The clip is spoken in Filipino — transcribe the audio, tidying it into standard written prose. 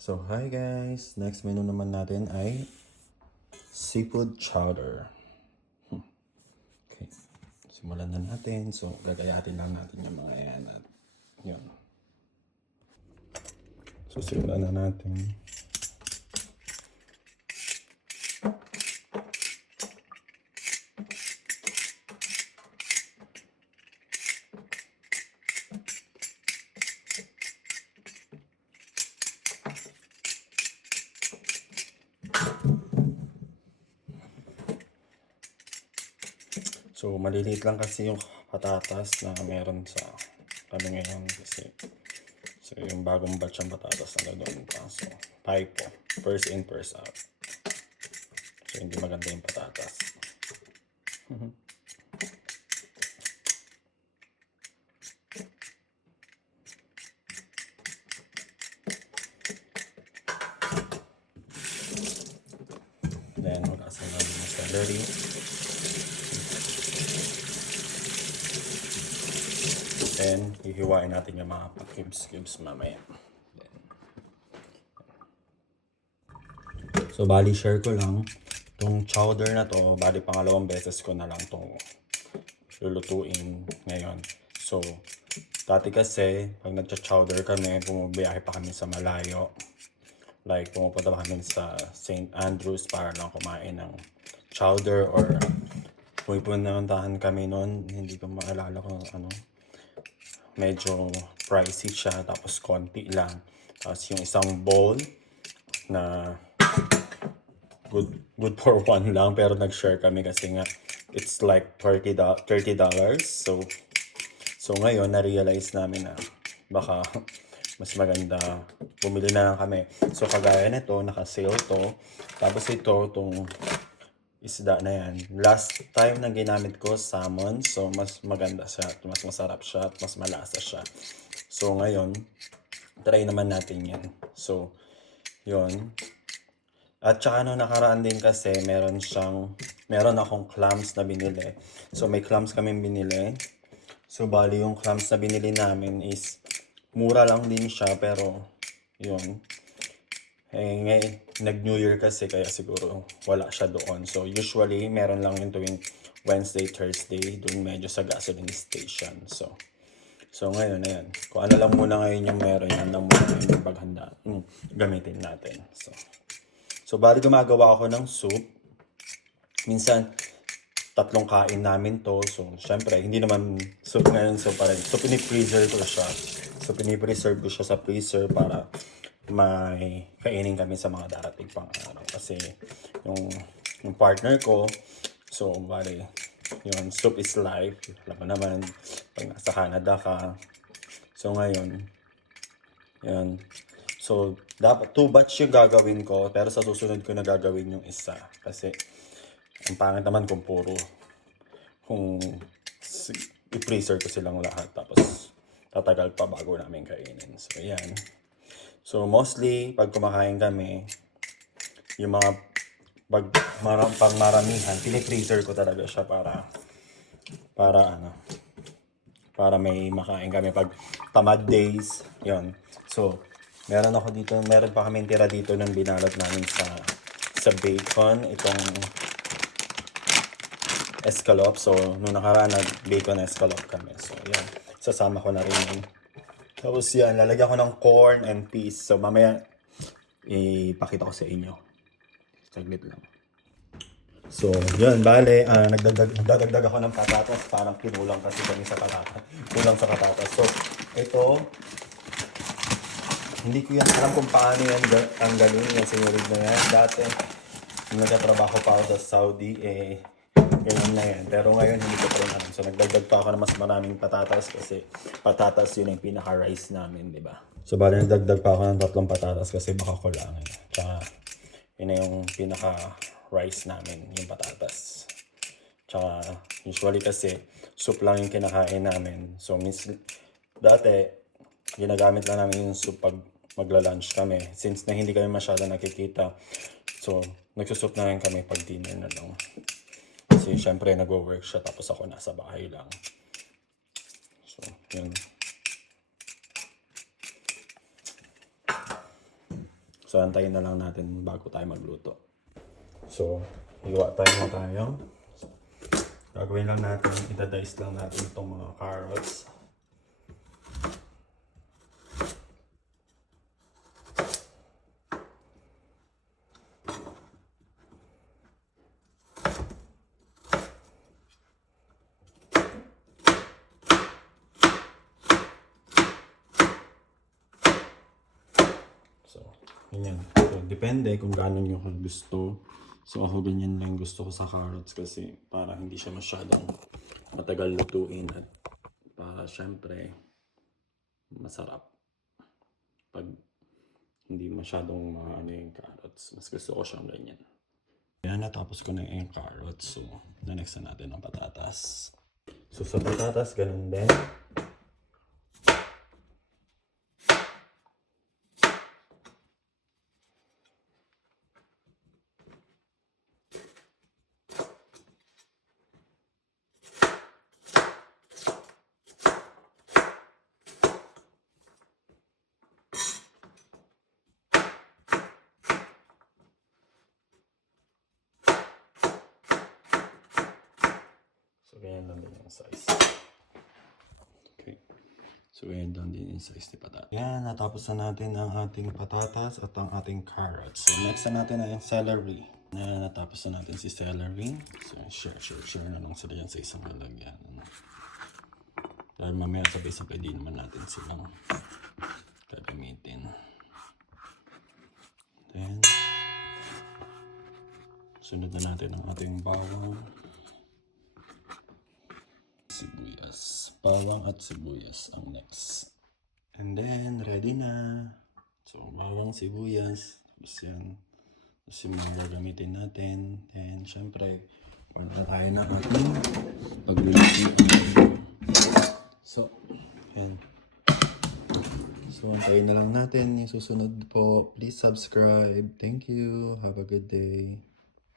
So, hi guys! Next menu naman natin ay seafood chowder. Okay, simulan na natin. So, gagayatin lang natin yung mga yan at yun. So, simulan na natin. So, maliliit lang kasi yung patatas na meron sa kami ngayon kasi so, yung bagong batch ng patatas na doon pa. So, typo. First in, first out. So, hindi maganda yung patatas. Then, mag-asa natin yung celery. Then, hihiwain natin yung mga cubes mamaya. So, bali share ko lang. Itong chowder na to, bali pangalawang beses ko na lang itong lulutuin ngayon. So, dati kasi, pag nagcha-chowder kami, bumabiyahe pa kami sa malayo. Like, pumupunta pa kami sa St. Andrews para lang kumain ng chowder or pupuntahan kami noon. Hindi ko maalala kung ano. Medyo pricey siya, tapos konti lang. Tapos yung isang bowl na good for one lang, pero nag-share kami kasi nga it's like $30. So ngayon na-realize namin na baka mas maganda bumili na lang kami. So kagaya nito, naka-sale to. Tapos itong isda na yan. Last time na ginamit ko, salmon. So, mas maganda siya. Mas masarap siya. At mas malasa siya. So, ngayon, try naman natin yan. So, yun. At saka no, nakaraan din kasi, meron akong clams na binili. So, may clams kaming binili. So, bali yung clams na binili namin is, mura lang din siya. Pero, yun. Ngayon, nag-New Year kasi kaya siguro wala siya doon. So, usually, meron lang yung tuwing Wednesday, Thursday, doon medyo sa gasoline station. So ngayon, ayan. Kung ano lang muna ngayon yung meron, yan lang muna yung paghanda. Gamitin natin. So bali gumagawa ako ng soup. Minsan, 3 kain namin to. So, syempre, hindi naman soup ngayon. So, pinipreserve ko siya. So, pinipreserve ko siya sa freezer para may kainin kami sa mga darating pang araw. Kasi, yung partner ko, so, bali, yung soup is life. Alam mo naman, pag nasa Canada ka. So, ngayon, yun. So, dapat 2 batch yung gagawin ko, pero sa susunod ko na gagawin yung isa. Kasi, ang pangit naman kung i-freezer ko silang lahat tapos tatagal pa bago namin kainin. So, yan. So, mostly, pag kumakain kami, yung mga pang maramihan, pinifreezer ko talaga siya para may makain kami pag tamad days, yon. So, meron pa kami tira dito ng binalot namin sa bacon, itong escalope. So, nung nakaraan bacon escalope kami. So, yan. Sasama ko na rin yun. Tapos yan, lalagyan ko ng corn and peas. So, mamaya, ipakita ko sa inyo. Saglit lang. So, yun, bale, nagdadagdag ako ng patatas. Parang kinulang kasi kami sa patatas. Kulang sa patatas. So, ito, hindi ko yan alam kung paano yan ang galing yung sinulid na yan. Dati, nung nagtatrabaho pa ako sa Saudi, ganyan na yan. Pero ngayon, hindi ko pa rin alam. So, nagdagdag pa ako ng mas maraming patatas kasi patatas yun yung pinaka-rice namin, di ba? So, bali, nagdagdag pa ako ng 3 patatas kasi baka kulangan. Tsaka, yun na yung pinaka-rice namin, yung patatas. Tsaka, usually kasi, soup lang yung kinakain namin. So, dati, ginagamit lang namin yung soup pag magla-lunch kami. Since na hindi kami masyado nakikita, so, nagsusup na rin kami pag dinner na lang. Kasi syempre nagwo-work siya tapos ako nasa bahay lang. So, yun. So, antayin na lang natin bago tayo magluto. So, hiwa tayo. Gagawin lang natin, itadice lang natin itong mga carrots. So, ganyan. So, depende kung gaano nyo gusto. So, ako ganyan lang gusto ko sa carrots kasi para hindi siya masyadong matagal lutuin at para syempre masarap. Pag hindi masyadong ano yung carrots, mas gusto ko siyang ganyan. Yan, natapos ko na yung carrots. So, next na natin ang patatas. So, sa patatas, ganun din. So, ganyan lang din yung size. Okay. So, ganyan lang din yung size ni patatas. Yan, natapos na natin ang ating patatas at ang ating carrots. So, next na natin ay yung celery. Natapos na natin si celery. So, share na lang sila yan sa isang lalagyan. Dahil mamaya sabay-sabay din naman natin silang gagamitin. Then, sunod na natin ang ating bawang. Sibuyas. Bawang at sibuyas ang next. And then, ready na. So, bawang, sibuyas. Tapos yan. Tapos yung mga gagamitin natin. Then, syempre, order tayo na ating pagluluto. So, yan. So, antayin na lang natin yung susunod po. Please subscribe. Thank you. Have a good day.